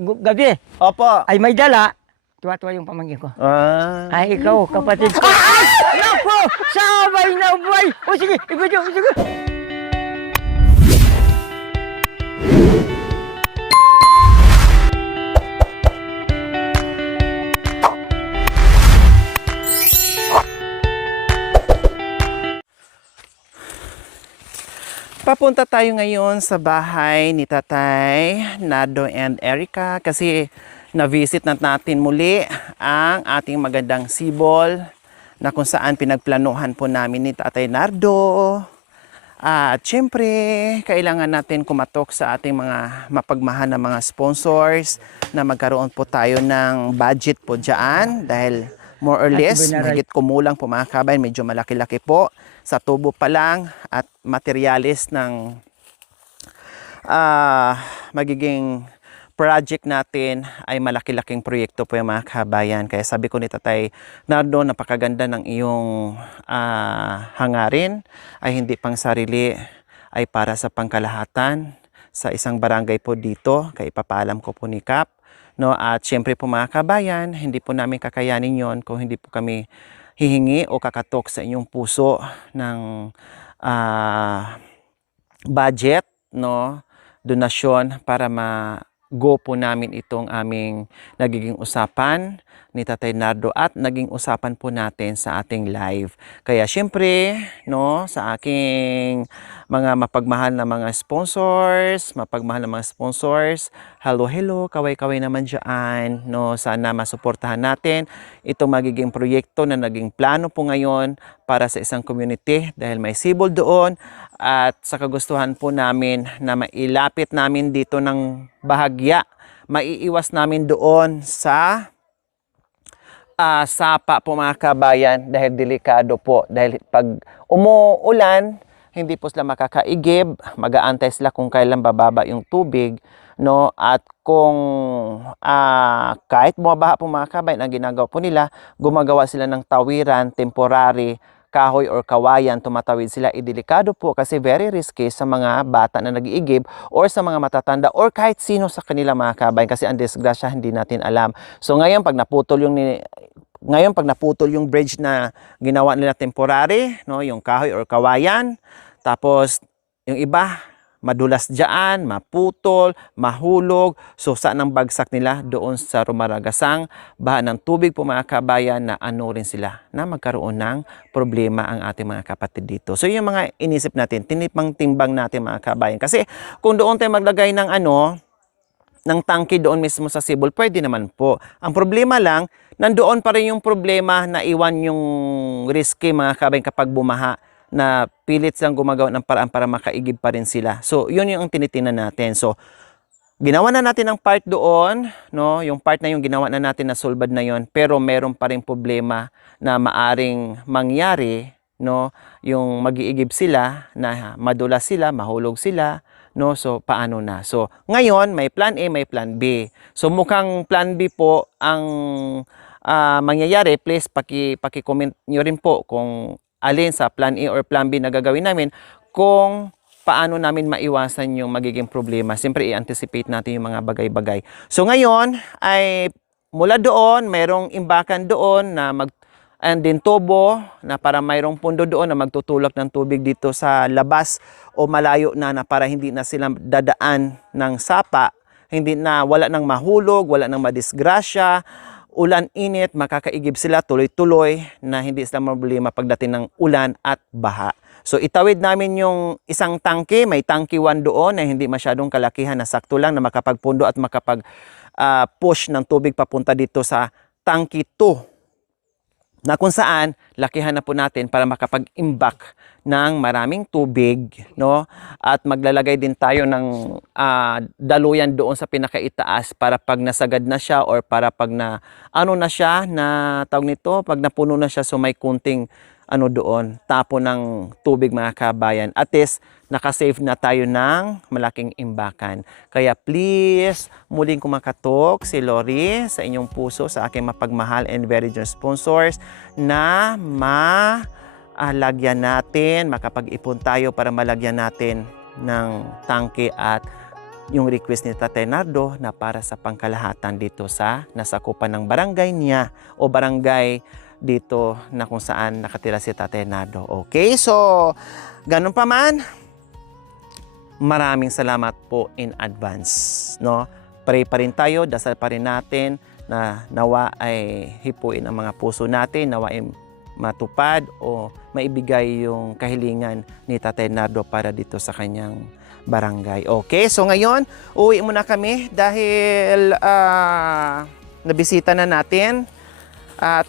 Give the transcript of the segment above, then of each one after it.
gabi Opo. ay may dala, tuwa-tuwa yung pamangkin ko. Ay, ikaw, kapatid ko. Ay! Naku! Sabay na buhay! O sige, ibigay, sige. Papunta tayo ngayon sa bahay ni Tatay Nardo and Erica kasi na-visit natin muli ang ating magandang sibol na kung saan pinagplanuhan po namin ni Tatay Nardo. At syempre, kailangan natin kumatok sa ating mga mapagmahal na mga sponsors na magkaroon po tayo ng budget po dyan dahil more or less, mahigit kumulang po mga kabayan, medyo malaki-laki po sa tubo pa lang at materyales ng magiging project natin ay malaki-laking proyekto po yung mga kabayan. Kaya sabi ko ni Tatay Nardo, napakaganda ng iyong hangarin ay hindi pang sarili, ay para sa pangkalahatan sa isang barangay po dito. Kaya ipapaalam ko po ni Kap. No, at syempre po mga kabayan, hindi po namin kakayanin yon kung hindi po kami hihingi o kakatok sa inyong puso ng budget, no, donasyon para go po namin itong aming nagiging usapan ni Tatay Nardo at naging usapan po natin sa ating live. Kaya syempre, no, sa aking mga mapagmahal na mga sponsors, hello, kaway-kaway naman dyan, no, sana masuportahan natin itong magiging proyekto na naging plano po ngayon para sa isang community dahil may sibol doon at sa kagustuhan po namin na mailapit namin dito ng bahagya, maiiwas namin doon sa sapa po mga kabayan dahil delikado po. Dahil pag umuulan, hindi po sila makakaigib, mag-aantay sila kung kailan bababa yung tubig, no? At kung kahit bumabaha po mga kabayan, ang ginagawa po nila, gumagawa sila ng tawiran, temporary, kahoy or kawayan, tumatawid sila. Delikado po kasi very risky sa mga bata na nag-iigib or sa mga matatanda or kahit sino sa kanila mga kabayan kasi ang disgrasya hindi natin alam. So ngayon pag naputol yung bridge na ginawa nila temporary, no, yung kahoy or kawayan, tapos yung iba madulas dyan, maputol, mahulog, so saan ang bagsak nila? Doon sa rumaragasang baha ng tubig po mga kabayan na ano rin sila na magkaroon ng problema ang ating mga kapatid dito. So yung mga inisip natin, tinipang-timbang natin mga kabayan. Kasi kung doon tayo maglagay ng ng tangke doon mismo sa sibol, pwede naman po. Ang problema lang, nandoon pa rin yung problema na iwan yung risky mga kabayan kapag bumaha na pilit silang gumagawa ng paraan para makaigib pa rin sila. So, yun yung tinitingnan natin. So, ginawa na natin ang part doon, no? Yung part na yung ginawa na natin na sulbad na yon, pero meron pa rin problema na maaring mangyari, no? Yung mag-iigib sila, na madulas sila, mahulog sila, no? So, paano na? So, ngayon, may plan A, may plan B. So, mukhang plan B po ang mangyayari. Please, paki-comment nyo rin po kung alin sa plan A or plan B na gagawin namin kung paano namin maiwasan yung magiging problema. Siyempre, i-anticipate natin yung mga bagay-bagay. So, ngayon, ay mula doon, mayroong imbakan doon na and din tubo na para mayroong pundo doon na magtutulak ng tubig dito sa labas o malayo na para hindi na sila dadaan ng sapa, hindi na wala nang mahulog, wala nang madisgrasya, ulan, init, makakaigib sila tuloy-tuloy na hindi sila problema pagdating ng ulan at baha. So itawid namin yung isang tangke, may tangke 1 doon na hindi masyadong kalakihan na sakto lang na makapagpundo at makapag-push ng tubig papunta dito sa tangke 2 na kung saan lakihan na po natin para makapag-imbak ng maraming tubig, no? At maglalagay din tayo ng daluyan doon sa pinakaitaas para pag nasagad na siya or para pag na tawag nito, pag napuno na siya, so may kunting doon, tapo ng tubig mga kabayan. At least, nakasave na tayo ng malaking imbakan. Kaya please, muling kumakatok si Lori sa inyong puso, sa aking mapagmahal and very generous sponsors na lagyan natin, makapag-ipon tayo para malagyan natin ng tangke at yung request ni Tatay Nardo na para sa pangkalahatan dito sa nasakupan ng barangay niya o barangay dito na kung saan nakatira si Tatay Nardo. Okay, so ganun pa man, maraming salamat po in advance, no? Pray pa rin tayo, dasal pa rin natin na nawa ay hipuin ang mga puso natin, nawa ay matupad o maibigay yung kahilingan ni Tatay Nardo para dito sa kanyang barangay. Okay, so ngayon, uwi muna kami dahil nabisita na natin at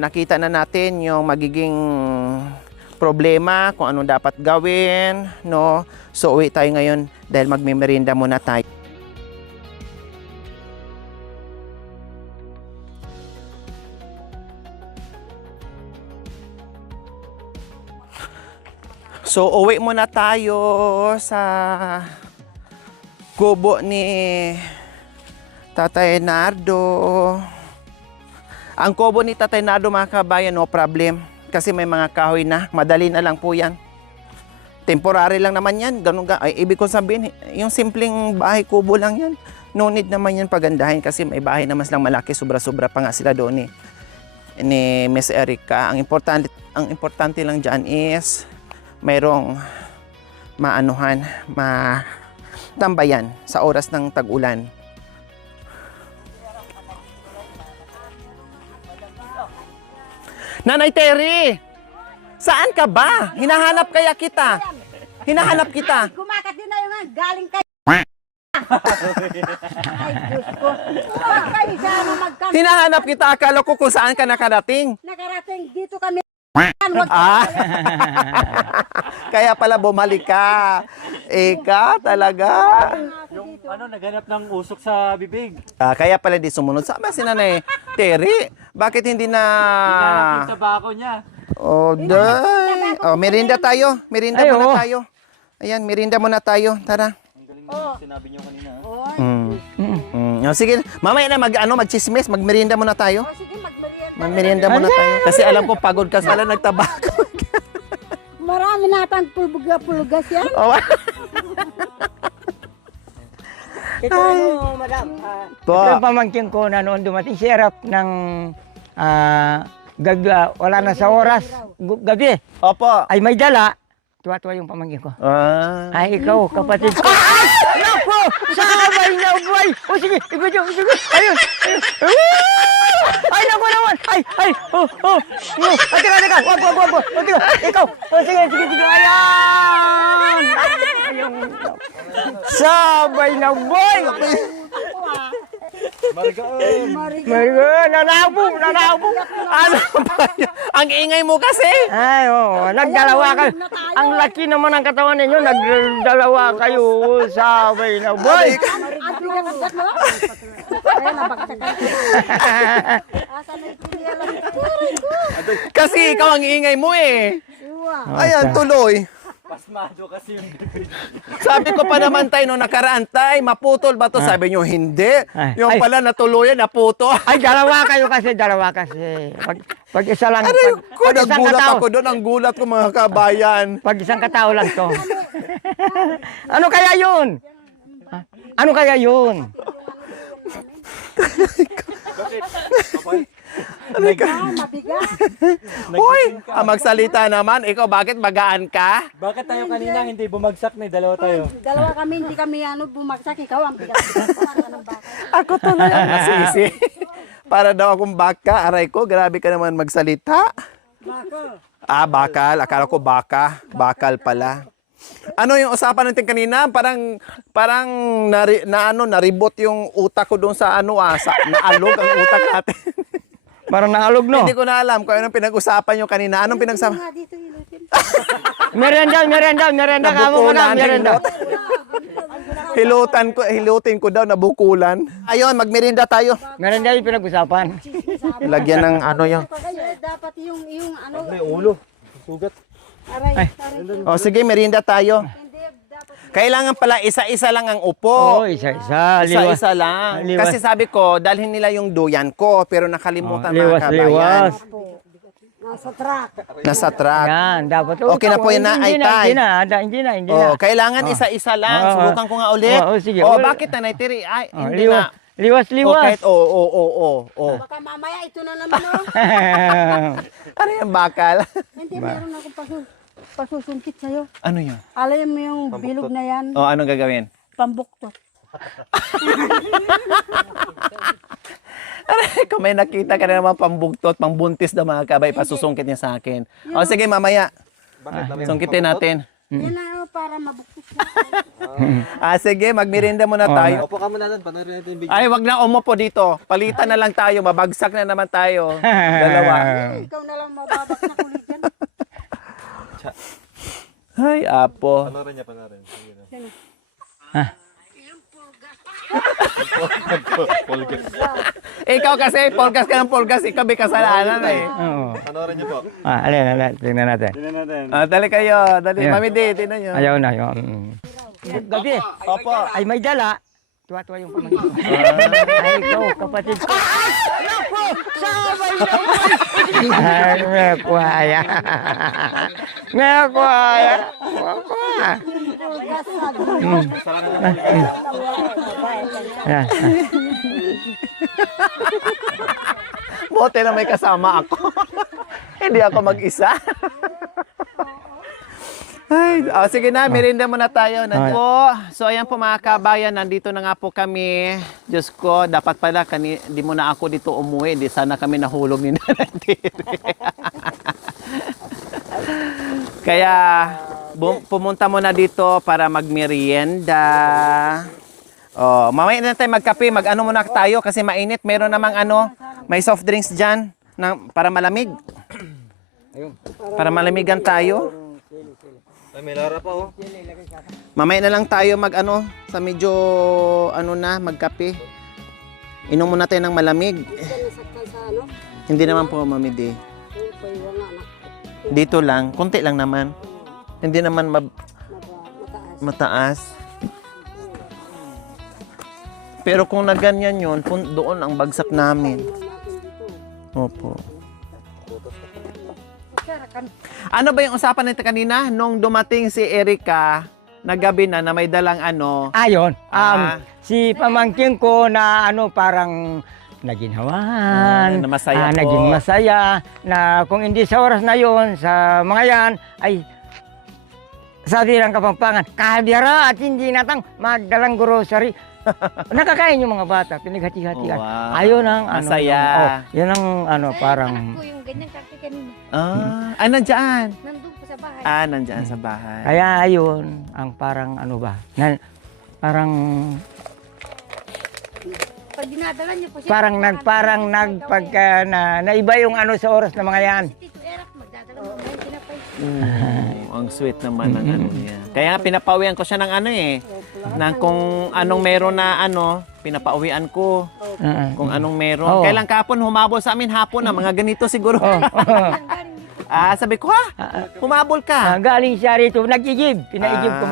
nakita na natin yung magiging problema, kung ano dapat gawin, no? So uwi tayo ngayon dahil magmimerienda muna tayo. So, uwi muna tayo sa kubo ni Tatay Nardo. Ang kubo ni Tatay Nardo, mga kabayan, no problem. Kasi may mga kahoy na. Madali na lang po yan. Temporary lang naman yan. Ganun, ay, ibig ko sabihin, yung simpleng bahay kubo lang yan. No need naman yan pagandahin kasi may bahay naman silang malaki. Sobra-sobra pa nga sila doon ni Miss Erica. Ang importante lang dyan is mayroong maanuhan, matambayan sa oras ng tag-ulan. Nanay Terry, saan ka ba? Hinahanap kaya kita. Hinahanap kita. Kumakat din na yung galing kayo. Ay, Diyos ko. Kayo dyan magkano. Hinahanap kita. Akala ko kung saan ka nakarating. Nakarating dito kami. Kaya pala bumalik ka. Eka, talaga. Yung naghanap ng usok sa bibig. Kaya pala di sumunod. Sama si Nanay Terry. Bakit hindi na... Hinahanap yung tabako niya. Oh, day. Oh, merinda tayo. Merinda Ay, muna oo. tayo. Ayan, merinda muna tayo. Tara. Ang galing mo sinabi niyo kanina. Oh, sige, mamaya na magchismis, magmerienda muna tayo. O sige, magmerienda. Magmerienda muna tayo. Kasi alam ko pagod ka sa nagtabako. Marami natang pulbuga-pulgas yan. Oh, Ito mo, madam. po. Ito yung pamangkin ko na noon dumating si Erap ng wala na sa oras, gabi. Opo. Ay may dala. Tuwa-tuwa yung pamangkin ko. Ay, ikaw, kapatid ko. Ay! Naku! Sabay na buhay! O sige, ikot yung, sige. Ayun! Ayun! Ay, naku naman! Ay! Ay! Ay, teka! Wag! Teka! Ikaw! O sige! Ayan! Ayun! Sabay na buhay! Marigaan! Nanabog! Ano ba yun? Ang ingay mo kasi. Ay, oo. Nagdalawa kayo. Ang laki naman ng katawan ninyo. Nagdalawa kayo. Sabay na buhay! Ang bigat-bigat mo. Ay, nabagsakan. Asa na ipinialam ko. Kasi ikaw ang ingay mo eh. Iwa. Ayan, tuloy. Pasmado kasi yung bibig. Sabi ko pa naman tayo nung nakaraan, tay, maputol ba to? Sabi nyo, hindi. Yung Ay. pala natuluyan, naputo. Ay, dalawa kasi. Pag isa lang. Aray ko, pag isang nagulat katao. ako doon. Ang gulat ko mga kabayan. Pag isang katao lang to. Ano kaya yun? Ha? Ano kaya yun? Bakit? Kapal? Mabigat. Hoy, magsalita naman. Ikaw, bakit magaan ka? Bakit tayo kanina hindi bumagsak ni dalawa tayo? Dalawa kami, hindi kami bumagsak. Ikaw ang bigat-bigat. Parang anong baka. Ako tuloy ang masisi. Para daw akong baka. Aray ko, grabe ka naman magsalita. Baka. Bakal. Akala ko baka. Bakal pala. Ano yung usapan natin kanina? Parang naribot yung utak ko doon sa naalog ang utak natin. Parang naalog, no? Hindi ko na alam kung anong pinag-usapan nyo kanina. Anong pinag-usapan? Nga dito ilutin. Merienda ka mo na, merienda. Hilutin ko daw, nabukulan. Ayun, magmerinda tayo. Merienda yung pinag-usapan. Lagyan ng yun. Dapat yung May ulo. Sugat. aray. O sige, merinda tayo. Hindi, dapat Kailangan pala isa-isa lang ang upo. Oo, isa-isa. Liwas. Isa-isa lang. Liwas. Kasi sabi ko, dalhin nila yung duyan ko, pero nakalimutan mga Liwas. kabayan. po. Nasa truck. Nasa truck. Yan, dapat. Okay na po yun na, ay, tay. Hindi na. Oh, kailangan isa-isa lang. Subukan ko nga ulit. Sige. Oh, bakit Nanay Tiri? Ay, hindi na. Liwas. Okay, oh. Baka mamaya ito na naman oh. Ano yung bakal? Hindi, meron akong pasusungkit sa'yo. Ano yun? Alam mo yung bilog na yan, Oh, anong gagawin? pambuktot. Kung may nakita ka na naman pambugtot, pambuntis na mga kabay, pasusungkit niya sa akin. O sige, mamaya. Sungkitin natin. Yan na para mabuktot siya. Sige, magmirinda muna tayo. Opo ka muna doon, panoorin natin yung video. Ay, wag na umupo dito. Palitan na lang tayo, mabagsak na naman tayo. Dalawa. Ikaw na lang mababak na kulit yan. Ay, apo. Panoorin niya, panoorin. Sige na. Sino? Ikaw kasi, polgas ka ng polgas, ikaw may kasalanan eh. Oo. Panoorin niyo po. Alin, tingnan natin. Tingnan natin. Dali kayo, dali. Ayan. Mami di, tingnan nyo. Ayaw na yun. Gabi. Opo. Ay, may dala. Tuwa-tuwa yung pamangkin ko. Ay, ikaw, kapatid ko. Ay! Naku! Sabay na! Ay, may kuhaya. May kuhaya. Buti na may kasama ako. Hindi ako mag-isa. Ay, sige na, merienda muna tayo. So, ayan po mga kabayan, nandito na nga po kami. Diyos ko, dapat pala, di mo na ako dito umuwi. Di sana kami nahulog ni Nanay Tiri. Kaya, pumunta muna dito para magmerienda. Oh, mamaya na tayo magkape, mag-ano muna tayo kasi mainit. Meron namang may soft drinks dyan para malamig. Para malamigan tayo. Ay, may lara pa oh. Mamaya na lang tayo sa medyo magkape. Inom muna tayo ng malamig. Nasaktan sa ano? Hindi naman po mamidi. Dito lang, konti lang naman. Hindi naman mataas. Pero kung naganyan yun, doon ang bagsak namin. Opo. Ano ba yung usapan natin kanina? Nung dumating si Erica, na gabi na may dalang Ayon. Si pamangkin ko na parang naginhawan, na masaya po. naging masaya, na kung hindi sa oras na yon sa mga yan, ay sabi ng Kapampangan, kabira at hindi natang magdalang grocery. Nakakain yung mga bata, pinaghati-hati. Wow. Ayun ang Masaya. yun ang parang... Ako yung ganyan kaki kanina. Nandyan. Nandun pa sa bahay. Nandyan sa bahay. Kaya ayun, ang parang parang Pag dinadala niyo po siya. parang naiba yung sa oras ng mga yan. Si Tito Erak, magdadala mo ngayon tinapay. Ang sweet naman ng niya. Kaya pinapawian ko siya ng ng kung anong meron na pinapauwian ko. Kung anong meron. Oo. Kailan kapon humabol sa amin hapon na mga ganito siguro. Sabi ko humabol ka. Galing siya rito, nag-igib. Pinaigib ko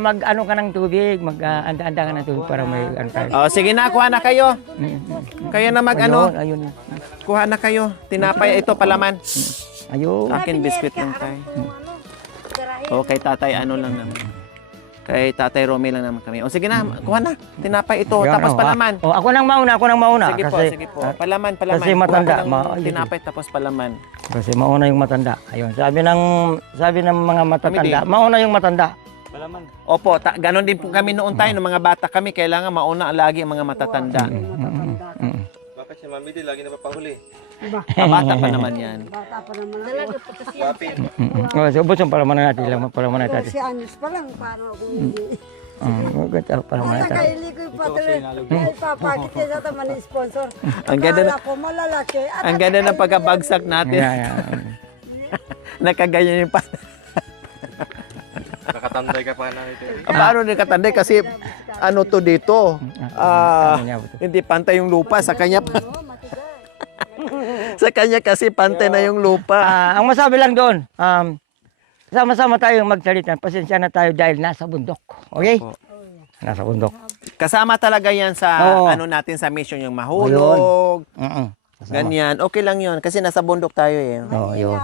mag-ano ka ng tubig, mag-anda-anda ka ng tubig para may tayo. Sige na, kuha na kayo. Kayo na Ayun. kuha na kayo. Tinapay ito palaman. Ayun. Akin biscuit lang tayo. Kay tatay lang naman. Kay tatay Romy lang naman kami. Sige na, kuha na. Tinapay ito, Yan, tapos palaman. ako nang mauna. Sige po. Palaman. Kasi matanda. Kuha ko ng tinapay tapos palaman. Kasi mauna yung matanda. Ayun, sabi ng mga matatanda, mauna yung matanda. Palaman. Opo, ganon din po kami noon tayo, nung mga bata kami, kailangan mauna lagi ang mga matatanda. Bakit si Mami di lagi napapahuli? Bata pa naman yan. Bata pa naman ako. Dalaga pa kasi yan. Papi. So, ubos yung palaman natin lang, palaman natin. Si Anis pa lang, paano ako hindi. Palaman natin. Nakaili ko yung patuloy. Ay, papakit niya sa taman ni sponsor. Ang ganda Kala ko malalaki. Ang ganda ng pagkabagsak natin. Nakaganyan yung Nakatanday ka pa na ito. Paano din katanday? Kasi to dito? Hindi pantay yung lupa sa kanya. Sa kanya kasi pantay na yung lupa. Ang masabi lang doon, sama-sama tayong magsalita. Pasensya na tayo dahil nasa bundok. Okay? Opo. Nasa bundok. Kasama talaga yan sa Oo. natin sa mission, yung mahulog. Ganyan. Okay lang yun. Kasi nasa bundok tayo eh. Oo, yun.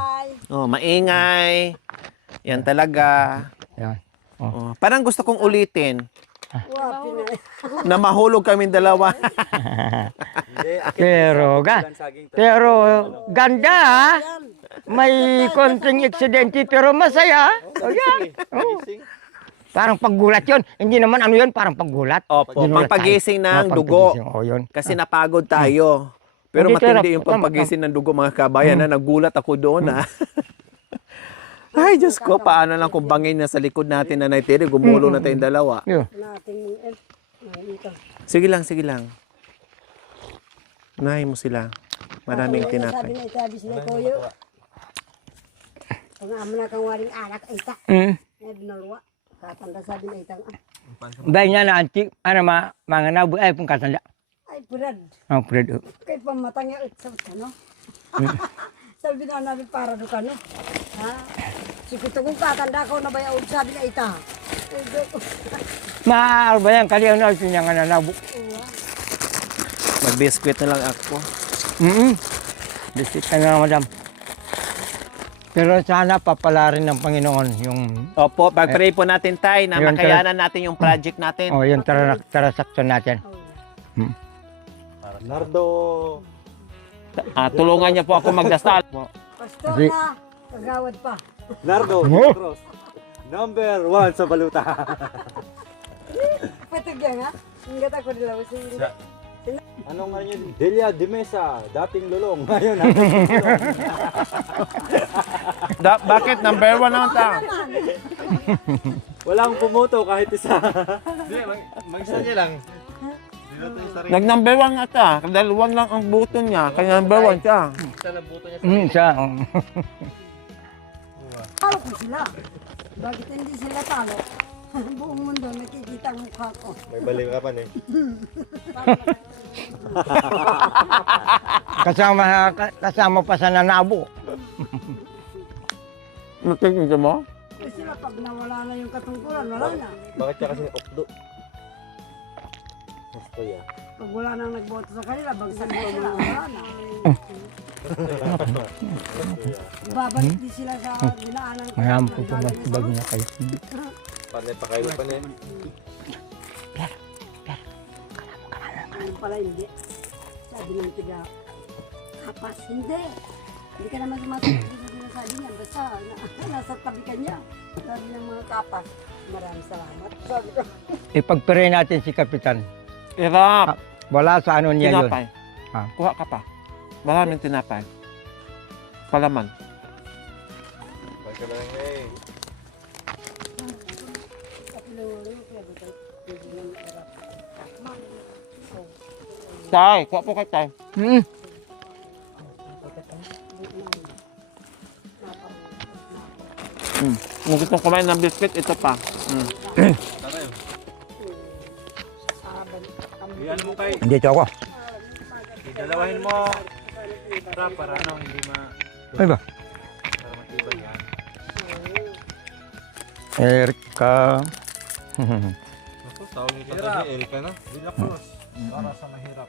Oh, maingay. Yan talaga. Yan. Oh, parang gusto kong ulitin Wow, Pinay. na mahulog kami dalawa. Pero ganda ha. May konting aksidente pero masaya. O yan. Oo. Parang paggulat yun. Hindi naman ano yun, parang paggulat. Opo, Ginulat pampagising tayo. ng dugo. Pampagising, o yun. Kasi napagod tayo. Pero Hindi, matindi pero- yung pampagising ng dugo mga kabayan na nagulat ako doon ha. Ay, Diyos ko, paano lang kung bangin na sa likod natin na naitiri, gumulong na tayong dalawa. Yun. Nating ito. Sige lang, sige lang. Unahin mo sila. Maraming Sabi tinapay. na itabi sila koyo. Kung amo na kang waring anak ita. Mm. Nalwa. Katanda sabi na itang Bahay niya na antik, ano mga nabu, ay pong katanda. ay purad. Ang pred. Kay pamatang ya ut sa no. Sabi na namin para do kano. Ha? Sikito kung katanda ko na bayaw sabi na ita. Mahal ba yan? Kaliyaw na ito niya nga nanabu. Mag-biscuit na lang ako. Bisit ka na madam. Pero sana papalarin ng Panginoon yung Opo, pag-pray po natin tayo na Yun, makayanan natin yung project natin. yung transaction natin. Nardo. Tulungan niyo po ako magdasal. Pastor Di- na kagawad pa. Nardo. Oh. Cross. Number 1 sa baluta. Patugyan ha. Ingat ako nila kasi Anong nga yun? Delia de Mesa, dating lulong. Ngayon, dating lulong. Bakit? Number 1 naman ta. Walang pumoto kahit isa. Nag-number 1 nga ta. Dahil 1 lang ang buto niya. Kaya number 1 siya. Siya. talo ko sila. Bakit hindi sila talo? Buong mundo nakikita ang mukha ko. May baliw ka pa eh. Kasama pa sa nanabo. Nakikita mo? Kasi sila pag nawala na yung katungkulan, wala na. Bakit ka kasi okdo? Kuya. Pag wala nang nagboto sa kanila, bagsak na sila, wala na. Babalik din sila sa dinaanan ko. Mayroon po po bag niya kayo. Panay pa kayo pa eh. Ano pala hindi. Sabi ng tiga, kapas, hindi. Hindi ka naman sumasagot sa sinasabi niya. Basta nasa tabi ka niya. Sabi ng mga kapas, maraming salamat. Sabi ko, Ipagpray natin si Kapitan. Hirap. Wala sa ano niya yun. Tinapay. Ah. Kuha ka pa. Maraming tinapay. Palaman. Tay, kuha po kay tay. Kung gusto kumain ng biscuit, ito pa. Iyan mo kay. Dito ako. Dalawahin mo. Para ano, hindi Ay ba? para matibay yan. Erika. Ako, tawag niyo pa si Erika na. Villa Cruz. Para sa mahirap.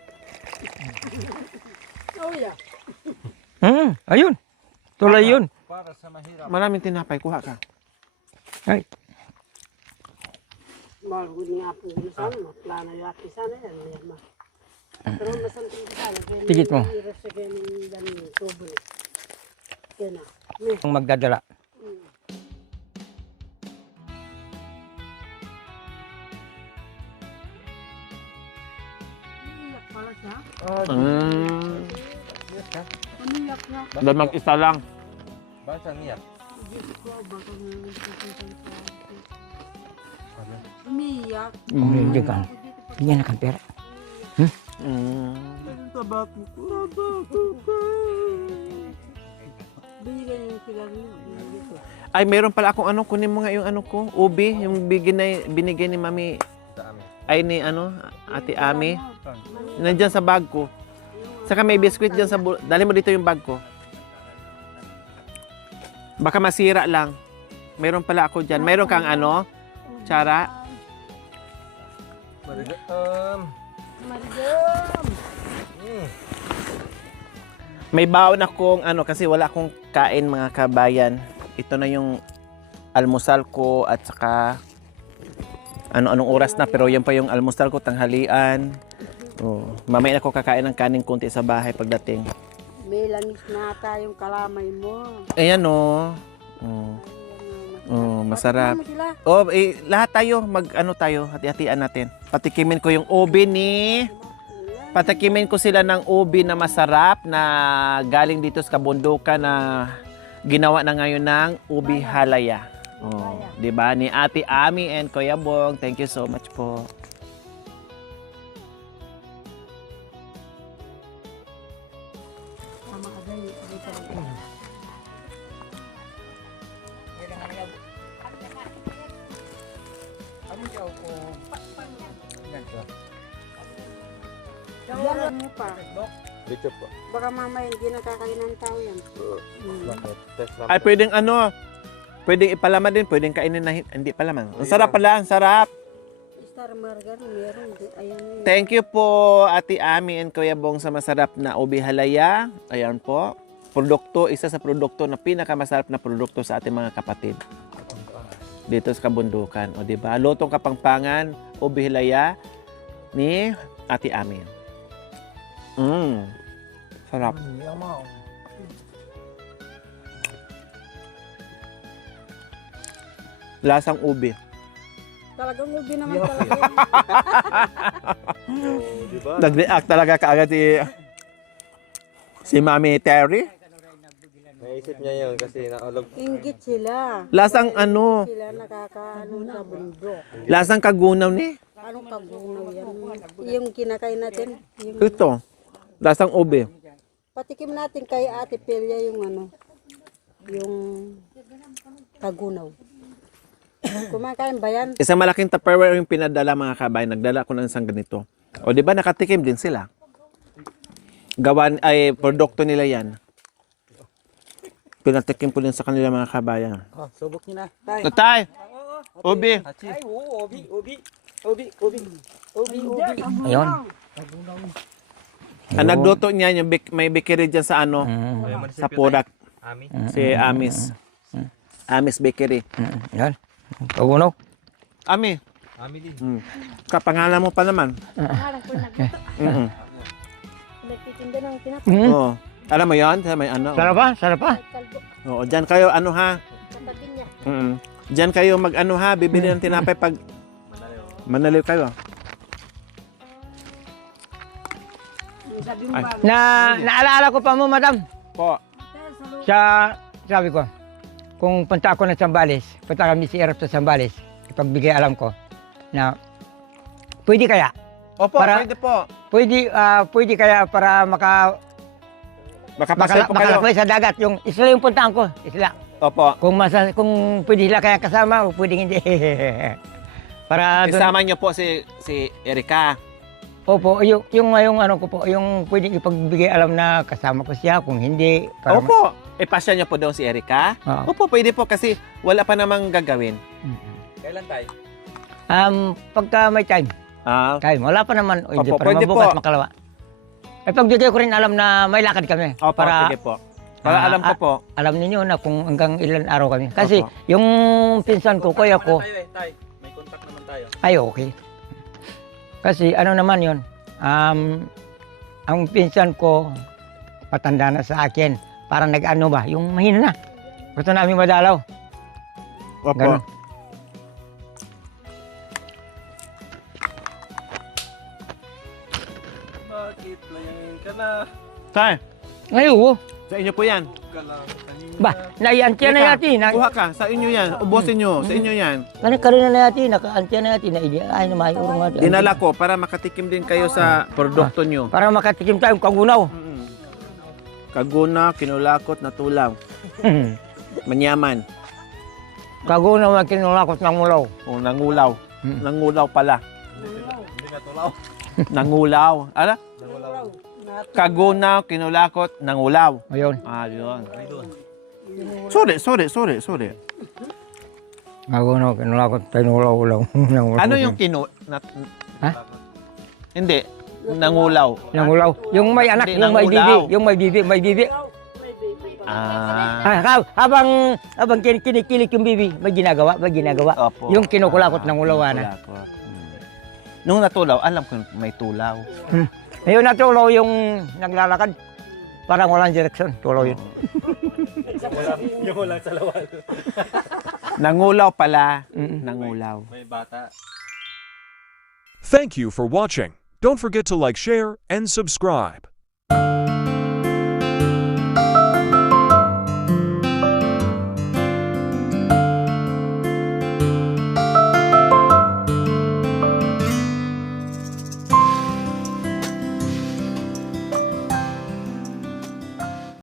oh yeah. Ayun. Tulay yun. Para sa mahirap. Maraming tinapay, kuha ka. Ay. Mahal nga po yun sana, plano yung ati sana yan. Pero masanting ka sana. kaya Tigit mo. hirap siya kaya ng dami tubo niya. Kaya na. Ang magdadala. Umiyak pala siya. Umiyak na. Dahil mag-isa lang. Bakit ang iyak? Diyos ko, baka nangyayon sa umiyak. Hindi ka. Bigyan na kang pera. Tabako ko. Binigay niya yung sigarilyo. Ay, meron pala akong ano, kunin mo nga yung ano ko, ubi, yung binigay ni Mami, ay ni ano, Ate Ami. Nandiyan sa bag ko. Saka may biskuit dyan sa dali mo dito yung bag ko. Baka masira lang. Meron pala ako dyan. Meron kang ano, Tsara. Marigam! May baon akong ano kasi wala akong kain mga kabayan. Ito na yung almusal ko at saka anong oras na pero yan pa yung almusal ko tanghalian. Oh, mamaya na ako kakain ng kanin konti sa bahay pagdating. May langis na tayong kalamay mo. Ayan oh. Oh, masarap. Ano sila? Oh, lahat tayo mag-ano tayo, hati-hatian natin. Patikimin ko yung ubi ni Patikimin ko sila ng ubi na masarap na galing dito sa kabundukan na ginawa na ngayon ng ubi halaya. Oh, 'di ba? Ni Ate Ami and Kuya Bong. Thank you so much po. Tama agay. Agay talaga. Diyan mo pa. Dito po. Baka mamaya hindi nakakain ng tao yan. Bakit? Test lang Ay, po. pwedeng ano, pwedeng ipalaman din, pwedeng kainin na hindi palaman. Ang sarap pala, ang sarap. Star Margarine, meron. Ayan yun. Thank you po, Ate Ami and Kuya Bong sa masarap na ubi halaya. Ayan po. Produkto, isa sa produkto na pinakamasarap na produkto sa ating mga kapatid. Dito sa kabundukan. O, diba? Lutong Kapampangan, ubi halaya ni Ate Ami. Sarap. Lasang ubi. Talagang ubi naman talaga. Diba? Nag-react talaga kaagad si Mami Terry. Naisip niya yun kasi naalog. Inggit sila. Lasang ano, Sila nakakaano sa bundok. lasang kagunaw ni. Anong kagunaw yan? Yung kinakain natin. Yung Ito, lasang ubi. patikim natin kay Ate Pelia yung ano. Yung kagunaw. Kumakain ba yan? Isang malaking Tupperware yung pinadala mga kabayan. Nagdala ko ng isang ganito. O di ba nakatikim din sila? Gawan ay produkto nila yan. Pinatikim ko din sa kanila mga kabayan. Ah, subok niyo na. Tay. Tatay! Ubi! Ay, oo, obi, obi. Obi, obi. Obi, obi. Ayun. Ang nagluto niya, yung may bakery dyan sa ano, sa Purak. Ami. Si Amis. Amis Bakery. Yan. Kagunaw. Ami, Ami din. kapangalan mo pa naman. Nagtitinda ng tinapay. Oo. Alam mo yan? May ano? Sarap pa? Sarap pa? Kalbo. Oo, dyan kayo ano ha? Katabi niya. Dyan kayo mag ano ha? Bibili ng tinapay pag manaliw kayo. Sabi mo Ay. ba? Naalala ko pa mo, madam. Po. Sabi ko, kung punta ako ng Zambales, punta kami si Erap sa Zambales, ipagbigay alam ko na pwede kaya? Opo, Para- pwede po. Pwede kaya para Makapasay po kayo. makalakbay sa dagat. Yung isla yung puntaan ko, isla. Opo. Kung pwede sila kaya kasama o pwede hindi. Para doon. Isama niyo po si Erika. Opo, yung ano ko po, yung pwedeng ipagbigay alam na kasama ko siya, kung hindi. Para Opo. Ipasya niyo po doon si Erika. Oo. Opo, pwede po kasi wala pa namang gagawin. Kailan tayo? Pagka may time, wala pa naman, o hindi, Opo, para pwede mabukas po. makalawa. Pagbigay ko rin alam na may lakad kami. Opo, para sige po. Para alam ko po. alam ninyo na kung hanggang ilan araw kami. Kasi Opo. yung pinsan ko, kuya ko, Tayo tay. May contact naman tayo. ay okay. Kasi ano naman yun, ang pinsan ko, patanda na sa akin, parang nag-ano ba, yung mahina na. Gusto namin madalaw. Opo. Ganun. Bakit layangin ka na? Tay, Ay, oo. sa inyo po yan. Ba, naiantya na yati. Kuha ka, sa inyo yan. Ubusin nyo, sa inyo yan. Karina na yati, nakaantya na yati. Ay, na may urong natin. Dinala ko para makatikim din kayo sa produkto nyo. Para makatikim tayong kagunaw. Kaguna, kinulakot, natulaw. Manyaman. Kagunaw na kinulakot ng mulaw. O, nangulaw. Nangulaw pala. Hindi na tulaw. Nangulaw. Ano? Kaguna, kinulakot, nangulaw. Ayun. Yun. Ay doon. Sorry. Kagunaw, kinulakot, pinulaw-ulaw. Ano yung kinu... Ha? Hindi. Nangulaw. Nangulaw. Yung may anak, Hindi, yung may bibi. nangulaw. Yung may bibi, may bibi. Habang kinikilik yung bibi, may ginagawa. Opo. Yung kinukulakot ng ulawa na. Kinukulakot. Nung natulaw, alam ko may tulaw. Ngayon natulaw yung naglalakad. Parang walang direksyon. Tulaw yun. Yung walang salawal. Nangulaw pala. Nangulaw. May bata. Thank you for watching. Don't forget to like, share, and subscribe.